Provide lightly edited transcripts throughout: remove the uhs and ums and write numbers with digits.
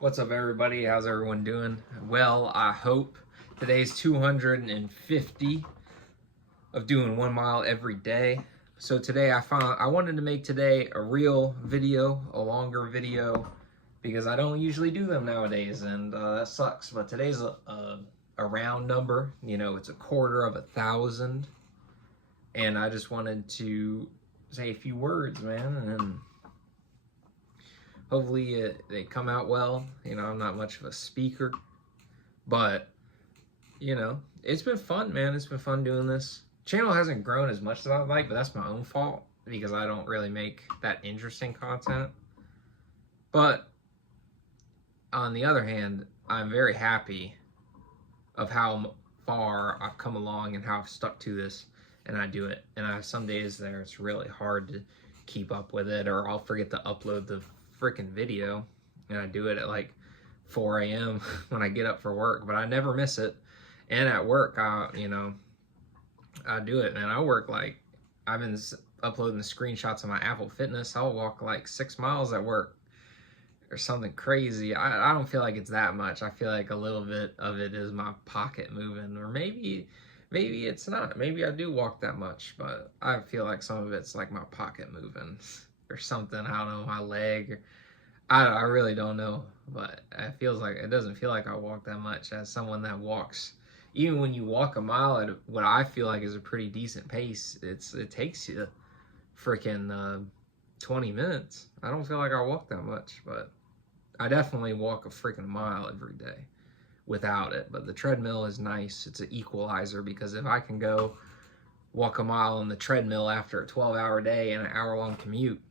What's up, everybody? How's everyone doing? Well, I hope. Today's 250 of doing 1 mile every day. So today I wanted to make today a real video, a longer video, because I don't usually do them nowadays, and that sucks. But today's a round number. You know, it's 1/4 of 1,000, and I just wanted to say a few words, man, and hopefully they come out well. You know, I'm not much of a speaker, but you know, it's been fun, man. It's been fun doing this. Channel hasn't grown as much as I'd like, but that's my own fault because I don't really make that interesting content. But on the other hand, I'm very happy of how far I've come along and how I've stuck to this, and I do it. And I have some days there it's really hard to keep up with it, or I'll forget to upload the freaking video, and I do it at like 4 a.m. when I get up for work, but I never miss it. And at work, I do it, man. I've been uploading the screenshots of my Apple Fitness. I'll walk like 6 miles at work or something crazy. I don't feel like it's that much. I feel like a little bit of it is my pocket moving, or maybe it's not. Maybe I do walk that much, but I feel like some of it's like my pocket moving or something. I don't know, my leg. I really don't know, but it doesn't feel like I walk that much as someone that walks. Even when you walk a mile at what I feel like is a pretty decent pace, it takes you freaking 20 minutes. I don't feel like I walk that much, but I definitely walk a freaking mile every day without it. But the treadmill is nice. It's an equalizer, because if I can go walk a mile on the treadmill after a 12-hour day and an hour-long commute,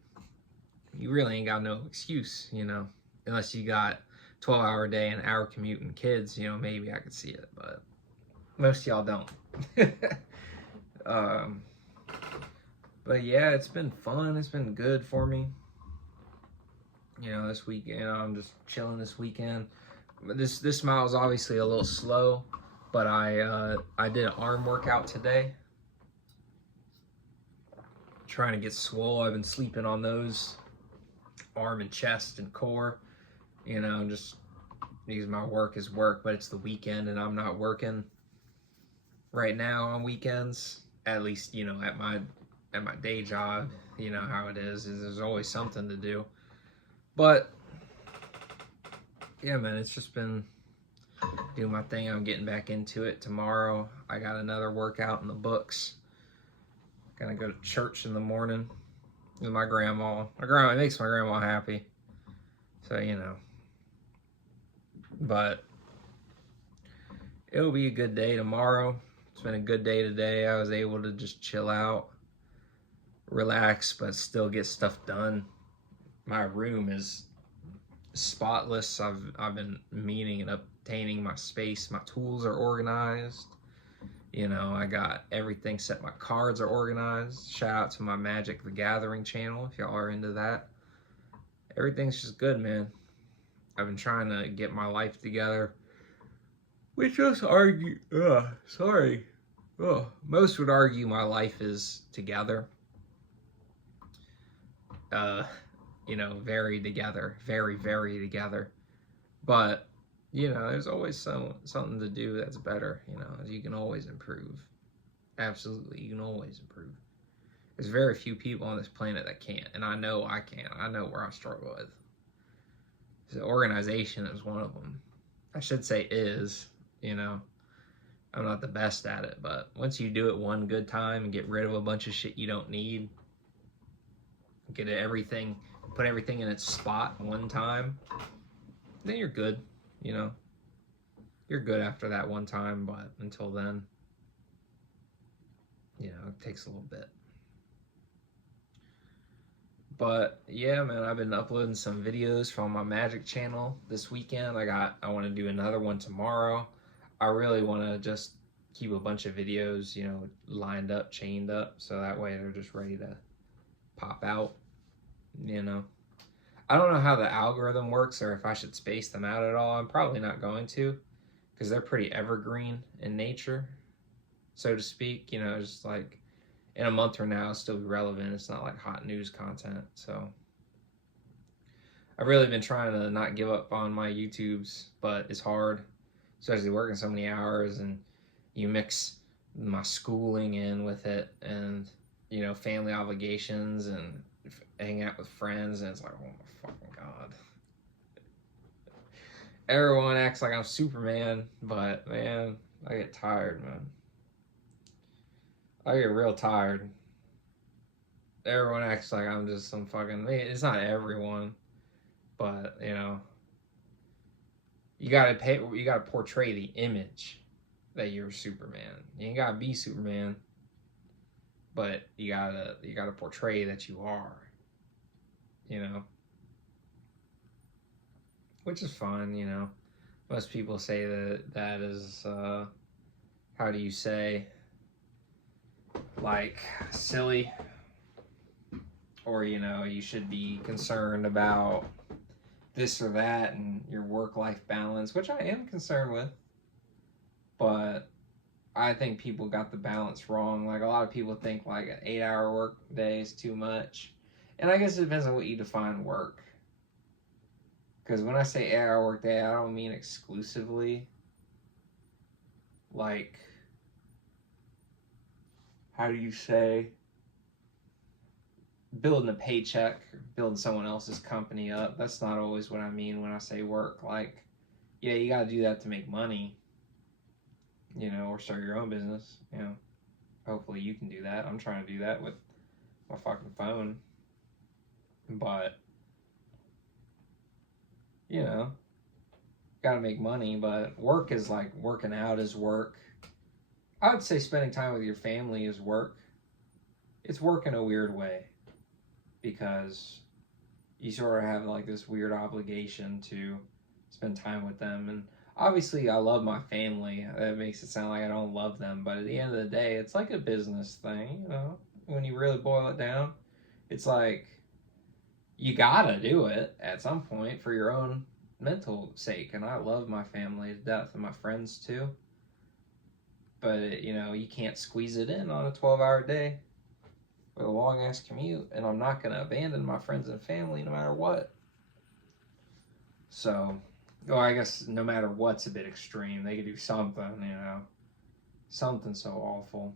you really ain't got no excuse, you know, unless you got 12-hour day and hour commute and kids, you know, maybe I could see it, but most of y'all don't. um, but yeah, it's been fun. It's been good for me. You know, this weekend, I'm just chilling this weekend. This mile is obviously a little slow, but I did an arm workout today. Trying to get swole. I've been sleeping on those, arm and chest and core. You know, just because my work is work, but it's the weekend and I'm not working right now on weekends. At least, you know, at my day job, you know how it is there's always something to do. But yeah, man, it's just been doing my thing. I'm getting back into it tomorrow. I got another workout in the books. Gonna go to church in the morning with my grandma. It makes my grandma happy. So, you know. But it'll be a good day tomorrow. It's been a good day today. I was able to just chill out, relax, but still get stuff done. My room is spotless. I've been meaning and obtaining my space. My tools are organized. You know, I got everything set. My cards are organized. Shout out to my Magic the Gathering channel if y'all are into that. Everything's just good, man. I've been trying to get my life together. Most would argue my life is together. You know, very together, very together. But, you know, there's always something to do that's better. You know, you can always improve. Absolutely, you can always improve. There's very few people on this planet that can't, and I know I can. I know where I struggle with. So organization is one of them. I should say is, you know. I'm not the best at it, but once you do it one good time and get rid of a bunch of shit you don't need, put everything in its spot one time, then you're good, you know. You're good after that one time, but until then, you know, it takes a little bit. But yeah, man, I've been uploading some videos from my Magic channel this weekend. I want to do another one tomorrow. I really want to just keep a bunch of videos, you know, lined up, chained up, so that way they're just ready to pop out, you know. I don't know how the algorithm works or if I should space them out at all. I'm probably not going to, because they're pretty evergreen in nature, so to speak. You know, just like in a month from now, it'll still be relevant. It's not like hot news content, so I've really been trying to not give up on my YouTubes, but it's hard, especially working so many hours, and you mix my schooling in with it, and you know, family obligations, and hang out with friends, and it's like, oh my fucking god. Everyone acts like I'm Superman, but man, I get tired, man. I get real tired. Everyone acts like I'm just some fucking. It's not everyone, but you know, you gotta pay. You gotta portray the image that you're Superman. You ain't gotta be Superman, but you gotta portray that you are. You know, which is fun. You know, most people say that is how do you say, like, silly, or you know, you should be concerned about this or that and your work-life balance, which I am concerned with, but I think people got the balance wrong. Like, a lot of people think like an 8-hour work day is too much, and I guess it depends on what you define work. Because when I say 8-hour work day, I don't mean exclusively like, how do you say, building a paycheck, building someone else's company up. That's not always what I mean when I say work. Like, yeah, you got to do that to make money, you know, or start your own business, you know. Hopefully you can do that. I'm trying to do that with my fucking phone. But, you know, got to make money. But work is like, working out is work. I would say spending time with your family is work. It's work in a weird way, because you sort of have like this weird obligation to spend time with them. And obviously I love my family. That makes it sound like I don't love them, but at the end of the day, it's like a business thing, you know. When you really boil it down, it's like you gotta do it at some point for your own mental sake. And I love my family to death, and my friends too, but you know, you can't squeeze it in on a 12-hour day with a long ass commute, and I'm not gonna abandon my friends and family no matter what. So, well, I guess no matter what's a bit extreme. They could do something, you know, something so awful.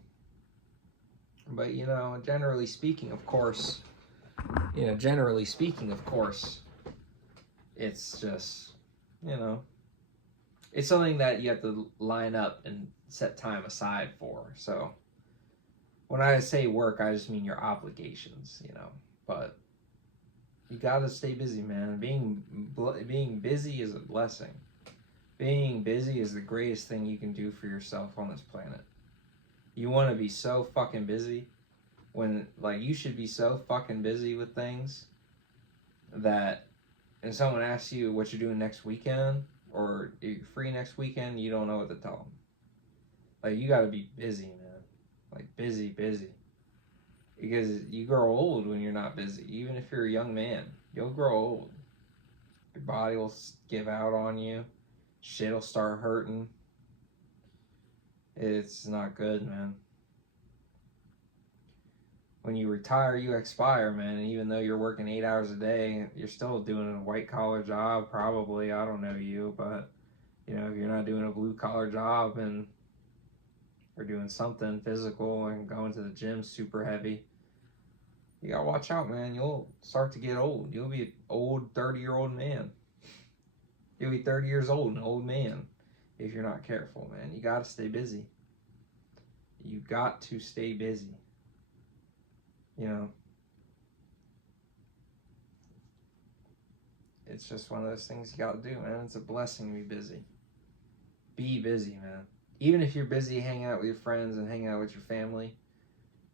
But you know, generally speaking, of course, it's just, you know, it's something that you have to line up and set time aside for. So when I say work, I just mean your obligations, you know. But you gotta stay busy, man. Being busy is a blessing. Being busy is the greatest thing you can do for yourself on this planet. You want to be so fucking busy when, like, you should be so fucking busy with things that, if someone asks you what you're doing next weekend, or you're free next weekend, you don't know what to tell them. Like, you gotta be busy, man. Like, busy, busy. Because you grow old when you're not busy. Even if you're a young man, you'll grow old. Your body will give out on you. Shit'll start hurting. It's not good, man. When you retire, you expire, man. And even though you're working 8 hours a day, you're still doing a white collar job, probably. I don't know you, but you know, if you're not doing a blue collar job and or doing something physical and going to the gym super heavy, you gotta watch out, man. You'll start to get old. You'll be an old 30-year-old man. You'll be 30 years old, an old man, if you're not careful, man. You gotta stay busy. You got to stay busy. You know, it's just one of those things you gotta do, man. It's a blessing to be busy. Be busy, man. Even if you're busy hanging out with your friends and hanging out with your family,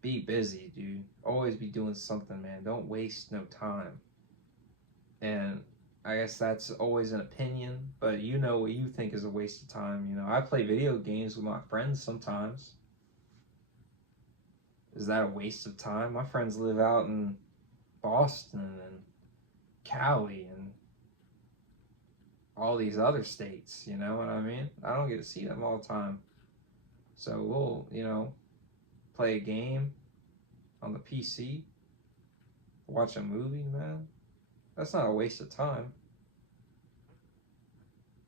be busy, dude. Always be doing something, man. Don't waste no time. And I guess that's always an opinion, but you know what you think is a waste of time. You know, I play video games with my friends sometimes. Is that a waste of time? My friends live out in Boston and Cali and all these other states, you know what I mean? I don't get to see them all the time. So we'll, you know, play a game on the PC, watch a movie, man. That's not a waste of time.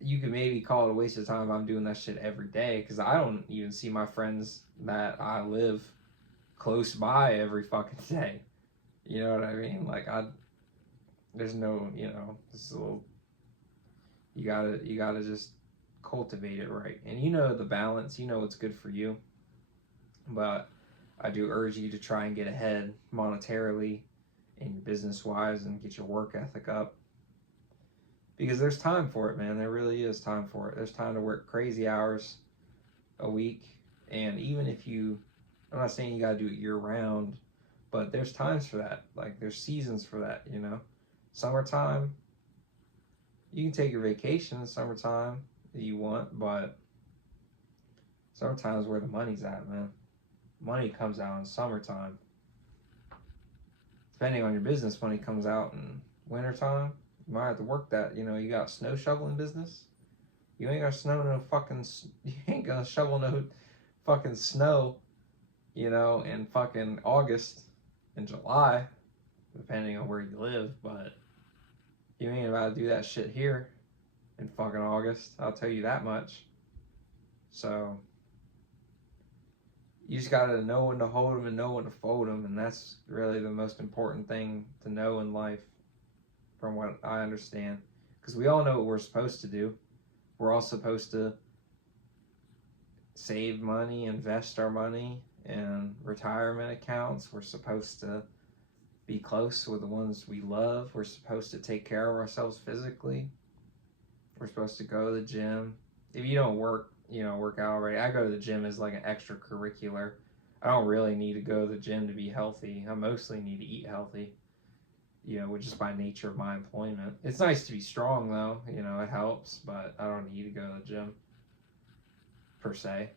You could maybe call it a waste of time if I'm doing that shit every day, because I don't even see my friends that I live close by every fucking day. You know what I mean? Like, there's no, this little, you gotta just cultivate it right. And you know the balance, you know what's good for you. But I do urge you to try and get ahead monetarily and business wise and get your work ethic up. Because there's time for it, man. There really is time for it. There's time to work crazy hours a week. And even if I'm not saying you gotta do it year round, but there's times for that. Like, there's seasons for that, Summertime, you can take your vacation in summertime that you want, but summertime's where the money's at, man. Money comes out in summertime. Depending on your business, money comes out in wintertime. You might have to work that. You got snow shoveling business. You ain't you ain't gonna shovel no fucking snow, in fucking August and July, depending on where you live. But you ain't about to do that shit here in fucking August. I'll tell you that much. So you just gotta know when to hold them and know when to fold them, and that's really the most important thing to know in life, from what I understand. Because we all know what we're supposed to do. We're all supposed to save money, invest our money in retirement accounts. We're supposed to be close with the ones we love. We're supposed to take care of ourselves physically. We're supposed to go to the gym. If you don't work out already. I go to the gym as like an extracurricular. I don't really need to go to the gym to be healthy. I mostly need to eat healthy, which is by nature of my employment. It's nice to be strong though, it helps, but I don't need to go to the gym per se.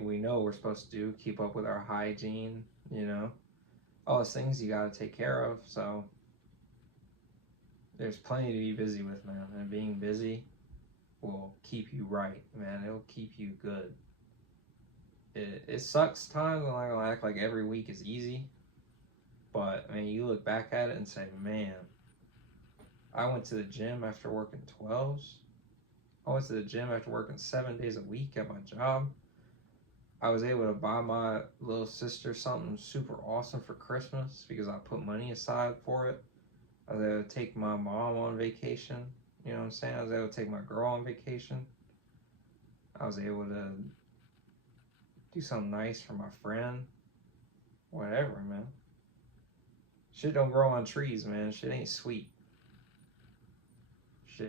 We know we're supposed to do, keep up with our hygiene, all those things you got to take care of. So there's plenty to be busy with, man. And being busy will keep you right, man. It'll keep you good. It sucks times. I'm not gonna act like every week is easy. But, man, you look back at it and say, man, I went to the gym after working 12s. I went to the gym after working 7 days a week at my job. I was able to buy my little sister something super awesome for Christmas because I put money aside for it. I was able to take my mom on vacation. You know what I'm saying? I was able to take my girl on vacation. I was able to do something nice for my friend. Whatever, man. Shit don't grow on trees, man. Shit ain't sweet.